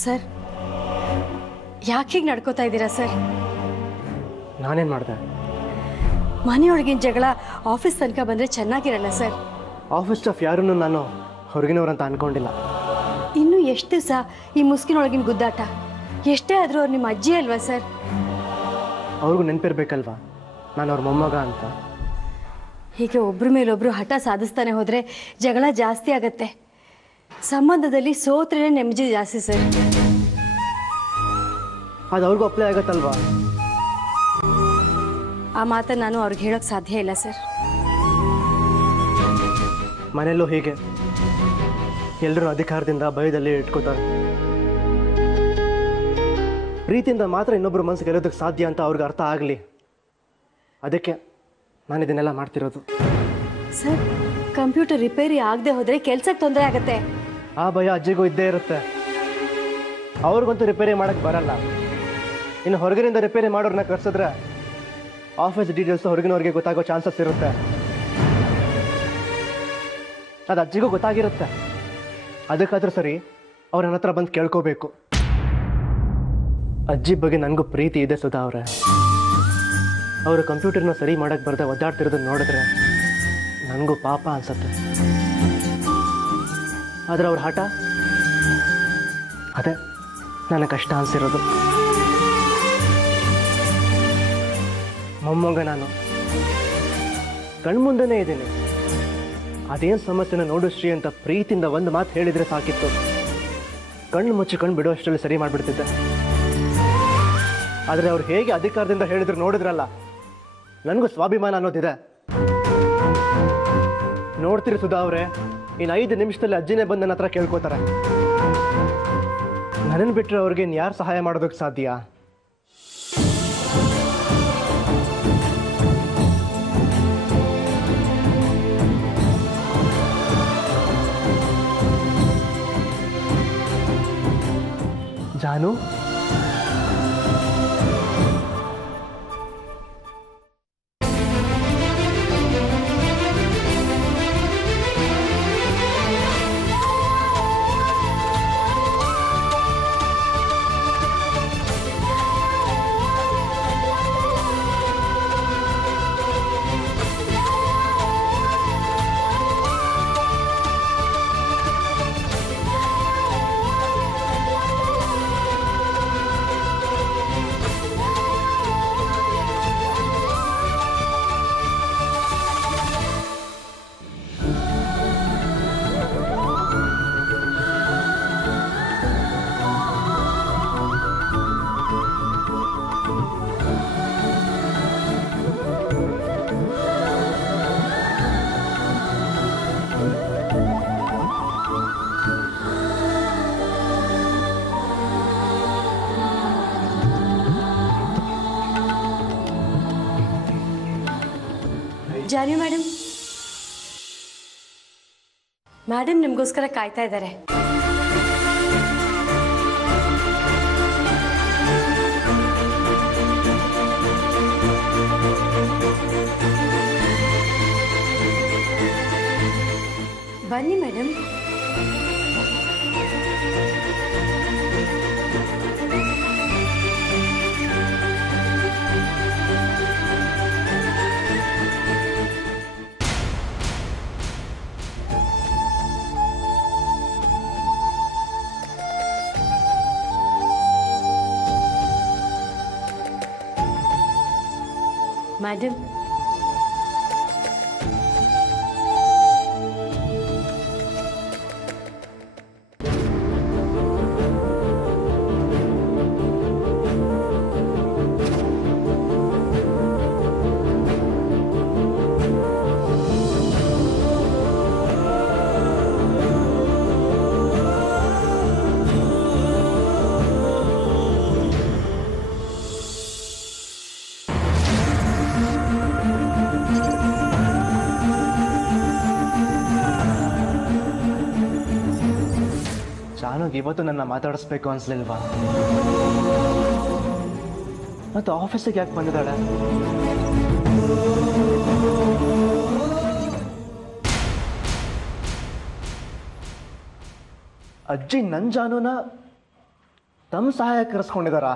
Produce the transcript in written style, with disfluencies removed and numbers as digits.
Sir ಯಾಕೆ ಹೀಗೆ ನಡ್ಕೋತಾ ಇದ್ದೀರಾ ಸರ್? ನಾನೇನು ಮಾಡಿದೆ? ಮನೆಯೊಳಗಿನ ಜಗಳ ಆಫೀಸ್ ತನಕ ಬಂದರೆ ಚೆನ್ನಾಗಿರಲ್ಲ ಸರ್. ಆಫೀಸ್ ಸ್ಟಾಫ್ ಯಾರನ್ನು ನಾನು ಹೊರಗಿನವ್ರಂತ ಅನ್ಕೊಂಡಿಲ್ಲ. ಇನ್ನು ಎಷ್ಟು ದಿವಸ ಈ ಮುಸ್ಕಿನೊಳಗಿನ ಗುದ್ದಾಟ? ಎಷ್ಟೇ ಆದರೂ ಅವ್ರು ನಿಮ್ಮ ಅಜ್ಜಿ ಅಲ್ವಾ ಸರ್? ಅವ್ರಿಗೂ ನೆನಪಿರ್ಬೇಕಲ್ವಾ ನಾನು ಅವ್ರ ಮೊಮ್ಮಗ ಅಂತ. ಹೀಗೆ ಒಬ್ಬರ ಮೇಲೊಬ್ಬರು ಹಠ ಸಾಧಿಸ್ತಾನೆ ಹೋದರೆ ಜಗಳ ಜಾಸ್ತಿ ಆಗತ್ತೆ. ಸಂಬಂಧದಲ್ಲಿ ಸೋತ್ರೆ ನೆಮ್ಮದಿ ಜಾಸ್ತಿ ಸರ್. ಅದು ಅವ್ರಿಗೂ ಅಪ್ಲೈ ಆಗತ್ತಲ್ವಾ? ಆ ಮಾತನ್ನು ನಾನು ಅವ್ರಿಗೆ ಹೇಳೋಕ್ಕೆ ಸಾಧ್ಯ ಇಲ್ಲ ಸರ್. ಮನೆಯಲ್ಲೂ ಹೀಗೆ ಎಲ್ಲರೂ ಅಧಿಕಾರದಿಂದ ಭಯದಲ್ಲಿ ಇಟ್ಕೋತಾರೆ. ಪ್ರೀತಿಯಿಂದ ಮಾತ್ರ ಇನ್ನೊಬ್ಬರು ಮನಸ್ಸು ಗೆಲ್ಲೋದಕ್ಕೆ ಸಾಧ್ಯ ಅಂತ ಅವ್ರಿಗೆ ಅರ್ಥ ಆಗಲಿ, ಅದಕ್ಕೆ ನಾನು ಇದನ್ನೆಲ್ಲ ಮಾಡ್ತಿರೋದು. ಸರ್ ಕಂಪ್ಯೂಟರ್ ರಿಪೇರಿ ಆಗದೆ ಹೋದರೆ ಕೆಲ್ಸಕ್ಕೆ ತೊಂದರೆ ಆಗುತ್ತೆ. ಆ ಭಯ ಅಜ್ಜಿಗೂ ಇದ್ದೇ ಇರುತ್ತೆ. ಅವ್ರಿಗಂತೂ ರಿಪೇರಿ ಮಾಡೋಕ್ಕೆ ಬರಲ್ಲ. ಇನ್ನು ಹೊರಗಿನಿಂದ ರಿಪೇರಿ ಮಾಡೋರನ್ನ ಕರ್ಸಿದ್ರೆ ಆಫೀಸ್ ಡೀಟೇಲ್ಸ್ ಹೊರಗಿನವ್ರಿಗೆ ಗೊತ್ತಾಗೋ ಚಾನ್ಸಸ್ ಇರುತ್ತೆ. ಅದು ಅಜ್ಜಿಗೂ ಗೊತ್ತಾಗಿರುತ್ತೆ. ಅದಕ್ಕಾದ್ರೂ ಸರಿ ಅವ್ರ ನನ್ನ ಹತ್ರ ಬಂದು ಕೇಳ್ಕೋಬೇಕು. ಅಜ್ಜಿ ಬಗ್ಗೆ ನನಗೂ ಪ್ರೀತಿ ಇದೆ ಸುಧಾ ಅವರೇ. ಅವರು ಕಂಪ್ಯೂಟರ್ನ ಸರಿ ಮಾಡೋಕ್ಕೆ ಬರದೆ ಒದ್ದಾಡ್ತಿರೋದನ್ನ ನೋಡಿದ್ರೆ ನನಗೂ ಪಾಪ ಅನ್ಸತ್ತೆ. ಆದರೆ ಅವ್ರ ಹಠ ಅದೇ ನನಗೆ ಕಷ್ಟ ಅನಿಸಿರೋದು. ಮೊಮ್ಮಗ ನಾನು ಕಣ್ಮುಂದೆನೇ ಇದ್ದೀನಿ. ಅದೇನು ಸಮಸ್ಯೆನ ನೋಡು ಶ್ರೀ ಅಂತ ಪ್ರೀತಿಯಿಂದ ಒಂದು ಮಾತು ಹೇಳಿದರೆ ಸಾಕಿತ್ತು. ಕಣ್ಣು ಮುಚ್ಚಿಕೊಂಡು ಬಿಡೋ ಅಷ್ಟರಲ್ಲಿ ಸರಿ ಮಾಡಿಬಿಡ್ತಿದ್ದೆ. ಆದರೆ ಅವ್ರು ಹೇಗೆ ಅಧಿಕಾರದಿಂದ ಹೇಳಿದ್ರು ನೋಡಿದ್ರಲ್ಲ, ನನಗೂ ಸ್ವಾಭಿಮಾನ ಅನ್ನೋದಿದೆ. ನೋಡ್ತೀರಿ ಸುಧಾ ಅವರೇ, ಇನ್ನು 5 ನಿಮಿಷದಲ್ಲಿ ಅಜ್ಜಿನೇ ಬಂದು ನನ್ನ ಹತ್ರ ಕೇಳ್ಕೋತಾರೆ. ನನ್ನನ್ನು ಬಿಟ್ಟರೆ ಅವ್ರಿಗೆ ಯಾರು ಸಹಾಯ ಮಾಡೋದಕ್ಕೆ ಸಾಧ್ಯ? ಜಾನು, ಜಾನಿ ಮೇಡಮ್, ಮೇಡಮ್ ನಿಮಗೋಸ್ಕರ ಕಾಯ್ತಾ ಇದ್ದಾರೆ. ಬನ್ನಿ ಮೇಡಮ್. मैडम ಜಾನುಗೆ ಇವತ್ತು ನನ್ನ ಮಾತಾಡಿಸ್ಬೇಕು ಅನ್ಸ್ಲಿಲ್ವಾ? ಮತ್ತು ಆಫೀಸಿಗೆ ಯಾಕೆ ಬಂದಿದ್ದಾಳೆ? ಅಜ್ಜಿ ನನ್ನ ಜಾನುನ ತಮ್ಮ ಸಹಾಯ ಕರೆಸ್ಕೊಂಡಿದಾರಾ?